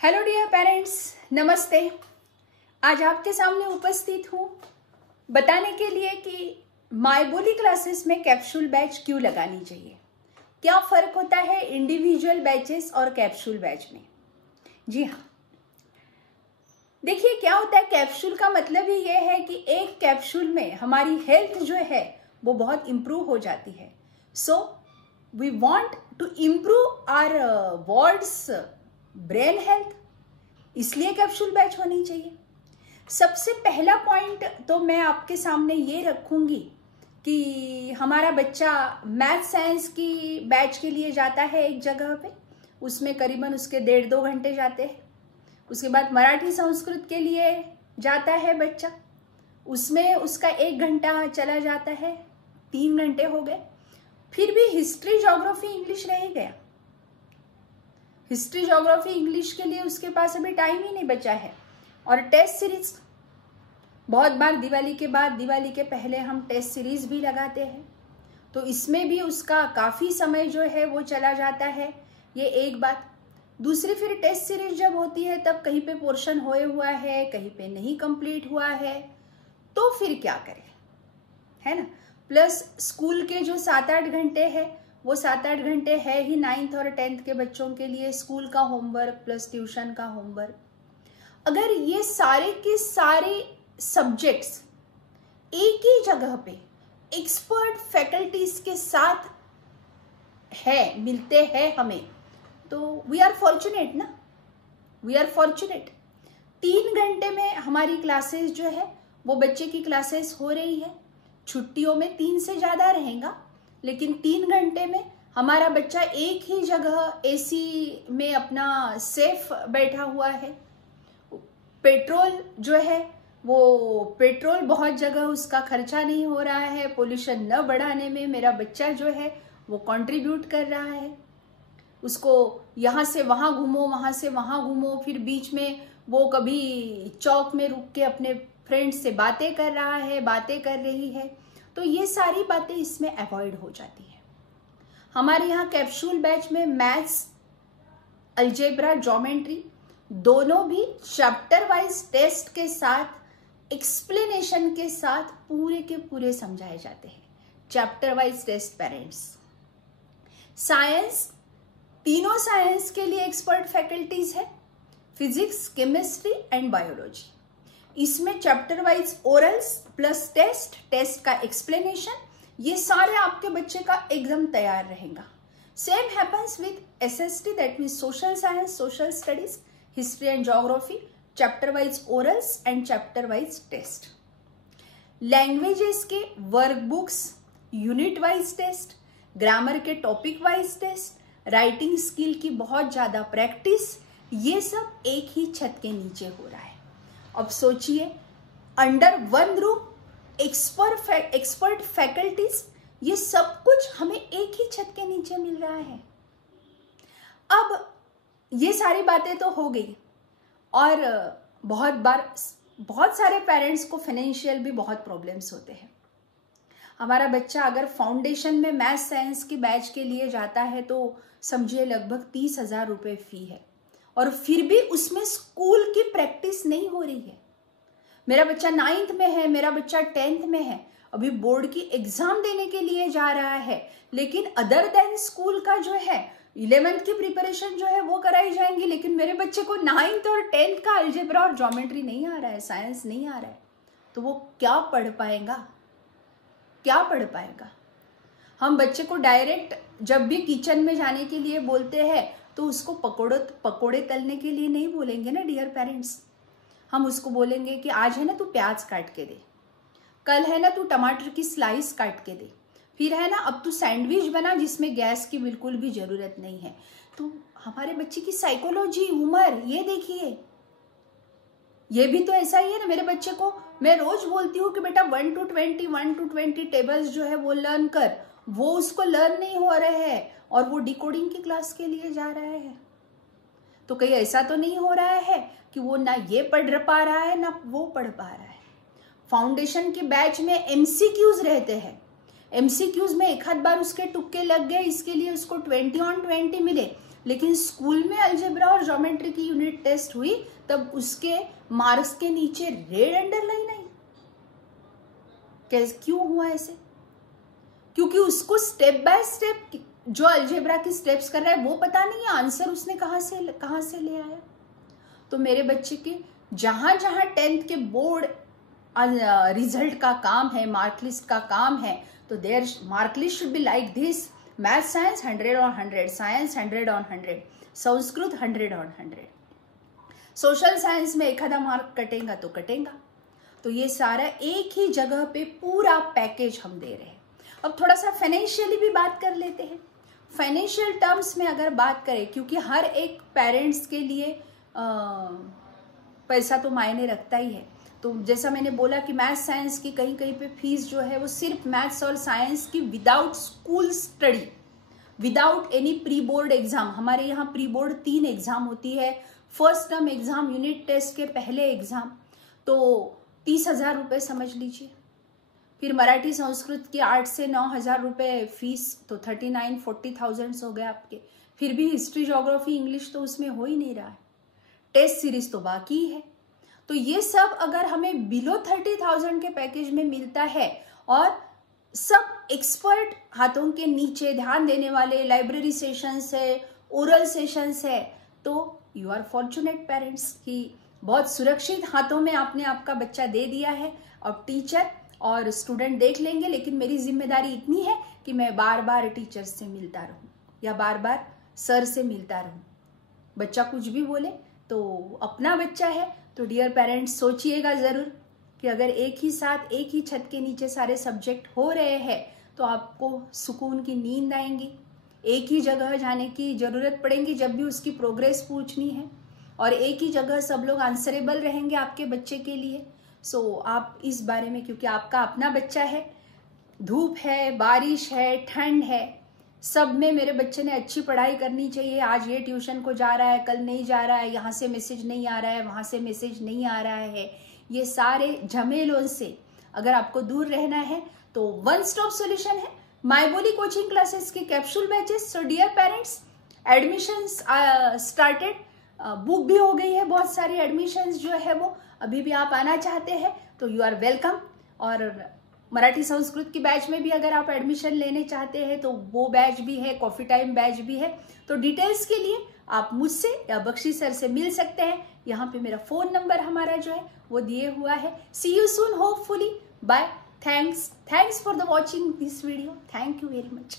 Hello dear parents, नमस्ते। आज आपके सामने उपस्थित हूँ बताने के लिए कि माय बोली क्लासेस में कैप्सूल बैच क्यों लगानी चाहिए, क्या फ़र्क होता है इंडिविजुअल बैचेस और कैप्सूल बैच में। जी हाँ, देखिए क्या होता है, कैप्सूल का मतलब ही ये है कि एक कैप्सूल में हमारी हेल्थ जो है वो बहुत इम्प्रूव हो जाती है। So we want to improve our words brain health, इसलिए कैप्सूल बैच होनी चाहिए। सबसे पहला पॉइंट तो मैं आपके सामने ये रखूंगी कि हमारा बच्चा मैथ साइंस की बैच के लिए जाता है एक जगह पे, उसमें करीबन उसके 1.5-2 घंटे जाते हैं। उसके बाद मराठी संस्कृत के लिए जाता है बच्चा, उसमें उसका 1 घंटा चला जाता है, 3 घंटे हो गए। फिर भी हिस्ट्री, ज्योग्राफी, इंग्लिश रह गया। हिस्ट्री, ज्योग्राफी, इंग्लिश के लिए उसके पास अभी टाइम ही नहीं बचा है। और टेस्ट सीरीज, बहुत बार दिवाली के बाद, दिवाली के पहले हम टेस्ट सीरीज भी लगाते हैं, तो इसमें भी उसका काफ़ी समय जो है वो चला जाता है। ये एक बात। दूसरी, फिर टेस्ट सीरीज जब होती है तब कहीं पे पोर्शन होए हुआ है, कहीं पे नहीं कंप्लीट हुआ है, तो फिर क्या करें, है ना। प्लस स्कूल के जो 7-8 घंटे है, वो 7-8 घंटे है ही 9th और 10th के बच्चों के लिए, स्कूल का होमवर्क प्लस ट्यूशन का होमवर्क। अगर ये सारे के सारे सब्जेक्ट्स एक ही जगह पे एक्सपर्ट फैकल्टीज के साथ है, मिलते हैं हमें, तो वी आर फॉर्चुनेट ना, वी आर फॉर्चुनेट। 3 घंटे में हमारी क्लासेस जो है वो बच्चे की क्लासेस हो रही है। छुट्टियों में 3 से ज़्यादा रहेगा, लेकिन 3 घंटे में हमारा बच्चा एक ही जगह एसी में अपना सेफ बैठा हुआ है। पेट्रोल जो है वो पेट्रोल बहुत जगह उसका खर्चा नहीं हो रहा है। पोल्यूशन न बढ़ाने में मेरा बच्चा जो है वो कंट्रीब्यूट कर रहा है। उसको यहाँ से वहाँ घूमो, वहाँ से वहाँ घूमो, फिर बीच में वो कभी चौक में रुक के अपने फ्रेंड्स से बातें कर रहा है, बातें कर रही है, तो ये सारी बातें इसमें अवॉइड हो जाती है। हमारे यहाँ कैप्सूल बैच में मैथ्स, अलजेब्रा, ज्योमेट्री दोनों भी चैप्टर वाइज टेस्ट के साथ, एक्सप्लेनेशन के साथ पूरे के पूरे समझाए जाते हैं। Chapter wise test parents. Science, तीनों साइंस के लिए एक्सपर्ट फैकल्टीज है, फिजिक्स, केमिस्ट्री एंड बायोलॉजी। इसमें chapter wise orals plus test, test का एक्सप्लेनेशन, ये सारे आपके बच्चे का एकदम तैयार रहेगा। Same happens with SST, that means social science, social studies, history and geography, chapter wise orals and chapter wise test. Languages के workbooks, unit wise test, grammar के topic wise test, writing skill की बहुत ज़्यादा practice, ये सब एक ही छत के नीचे हो रहा है। अब सोचिए, under one roof expert faculties, ये सब कुछ हमें एक ही छत के नीचे मिल रहा है। अब ये सारी बातें तो हो गई, और बहुत बार बहुत सारे पेरेंट्स को फाइनेंशियल भी बहुत प्रॉब्लम्स होते हैं। हमारा बच्चा अगर फाउंडेशन में मैथ साइंस की बैच के लिए जाता है तो समझिए लगभग 30,000 रुपये फी है, और फिर भी उसमें स्कूल की प्रैक्टिस नहीं हो रही है। मेरा बच्चा 9th में है, मेरा बच्चा 10th में है, अभी बोर्ड की एग्जाम देने के लिए जा रहा है, लेकिन अदर देन स्कूल का जो है 11th की प्रिपरेशन जो है वो कराई जाएंगी, लेकिन मेरे बच्चे को 9th और 10th का अलजेब्रा और ज्योमेट्री नहीं आ रहा है, साइंस नहीं आ रहा है, तो वो क्या पढ़ पाएगा, क्या पढ़ पाएगा। हम बच्चे को डायरेक्ट जब भी किचन में जाने के लिए बोलते हैं तो उसको पकोड़े तलने के लिए नहीं बोलेंगे ना डियर पेरेंट्स। हम उसको बोलेंगे कि आज है ना तू प्याज काट के दे, कल है ना तू टमाटर की स्लाइस काट के दे, फिर है ना अब तू सैंडविच बना जिसमें गैस की बिल्कुल भी ज़रूरत नहीं है। तो हमारे बच्चे की साइकोलॉजी, उम्र, ये देखिए, ये भी तो ऐसा ही है ना। मेरे बच्चे को मैं रोज बोलती हूँ कि बेटा 1 to 20 टेबल्स जो है वो लर्न कर, वो उसको लर्न नहीं हो रहे हैं और वो डिकोडिंग की क्लास के लिए जा रहा है। तो कहीं ऐसा तो नहीं हो रहा है कि वो ना ये पढ़ पा रहा है ना वो पढ़ पा रहा है। फाउंडेशन के बैच में MCQs रहते हैं, MCQs में एक आध बार उसके तुक्के लग गए, इसके लिए उसको 20 on 20 मिले, लेकिन स्कूल में अलजेब्रा और ज्योमेट्री की यूनिट टेस्ट हुई तब उसके मार्क्स के नीचे रेड अंडरलाइन आई। कैसे, क्यों हुआ ऐसे? क्योंकि उसको स्टेप बाय स्टेप जो अलजेब्रा की स्टेप्स कर रहा है वो पता नहीं है, आंसर उसने कहां से ले आया। तो मेरे बच्चे के जहां जहां 10th के बोर्ड रिजल्ट का काम है, मार्कलिस्ट का काम है, तो their mark list should be like this: math science 100 on 100, science 100 on 100, Sanskrit 100 on 100, social science में एक आधा मार्क कटेगा तो कटेगा। तो ये सारा एक ही जगह पे पूरा पैकेज हम दे रहे हैं। अब थोड़ा सा फाइनेंशियली भी बात कर लेते हैं। फाइनेंशियल टर्म्स में अगर बात करें, क्योंकि हर एक पेरेंट्स के लिए पैसा तो मायने रखता ही है। तो जैसा मैंने बोला कि मैथ्स साइंस की कहीं कहीं पे फीस जो है वो सिर्फ मैथ्स और साइंस की without school study, without any pre board exam, हमारे यहाँ प्री बोर्ड 3 एग्जाम होती है, first term exam, unit test के पहले एग्जाम, तो 30,000 रुपये समझ लीजिए। फिर मराठी संस्कृत की 8 से 9,000 रुपये फीस, तो 39-40,000 हो गए आपके। फिर भी हिस्ट्री, ज्योग्राफी, इंग्लिश तो उसमें हो ही नहीं रहा है, टेस्ट सीरीज तो बाकी है। तो ये सब अगर हमें बिलो 30,000 के पैकेज में मिलता है और सब एक्सपर्ट हाथों के नीचे ध्यान देने वाले, लाइब्रेरी सेशंस है, ओरल सेशंस है, तो यू आर फॉर्चुनेट पेरेंट्स कि बहुत सुरक्षित हाथों में आपने आपका बच्चा दे दिया है। और टीचर और स्टूडेंट देख लेंगे, लेकिन मेरी जिम्मेदारी इतनी है कि मैं बार बार टीचर से मिलता रहूं या बार बार सर से मिलता रहूं। बच्चा कुछ भी बोले तो अपना बच्चा है, तो डियर पेरेंट्स सोचिएगा ज़रूर कि अगर एक ही साथ एक ही छत के नीचे सारे सब्जेक्ट हो रहे हैं तो आपको सुकून की नींद आएंगी। एक ही जगह जाने की ज़रूरत पड़ेगी जब भी उसकी प्रोग्रेस पूछनी है, और एक ही जगह सब लोग आंसरेबल रहेंगे आपके बच्चे के लिए। सो आप इस बारे में, क्योंकि आपका अपना बच्चा है, धूप है, बारिश है, ठंड है, सब में मेरे बच्चे ने अच्छी पढ़ाई करनी चाहिए। आज ये ट्यूशन को जा रहा है, कल नहीं जा रहा है, यहाँ से मैसेज नहीं आ रहा है, वहाँ से मैसेज नहीं आ रहा है, ये सारे झमेलों से अगर आपको दूर रहना है तो वन स्टॉप सॉल्यूशन है माय बोली कोचिंग क्लासेस के capsule batches. So dear parents, admissions started, book भी हो गई है, बहुत सारी एडमिशंस जो है वो अभी भी आप आना चाहते हैं तो यू आर वेलकम। और मराठी संस्कृत की बैच में भी अगर आप एडमिशन लेने चाहते हैं तो वो बैच भी है, कॉफी टाइम बैच भी है। तो डिटेल्स के लिए आप मुझसे या बख्शी सर से मिल सकते हैं। यहाँ पे मेरा फोन नंबर हमारा जो है वो दिए हुआ है। See you soon hopefully, bye, thanks for the watching this video, thank you very much.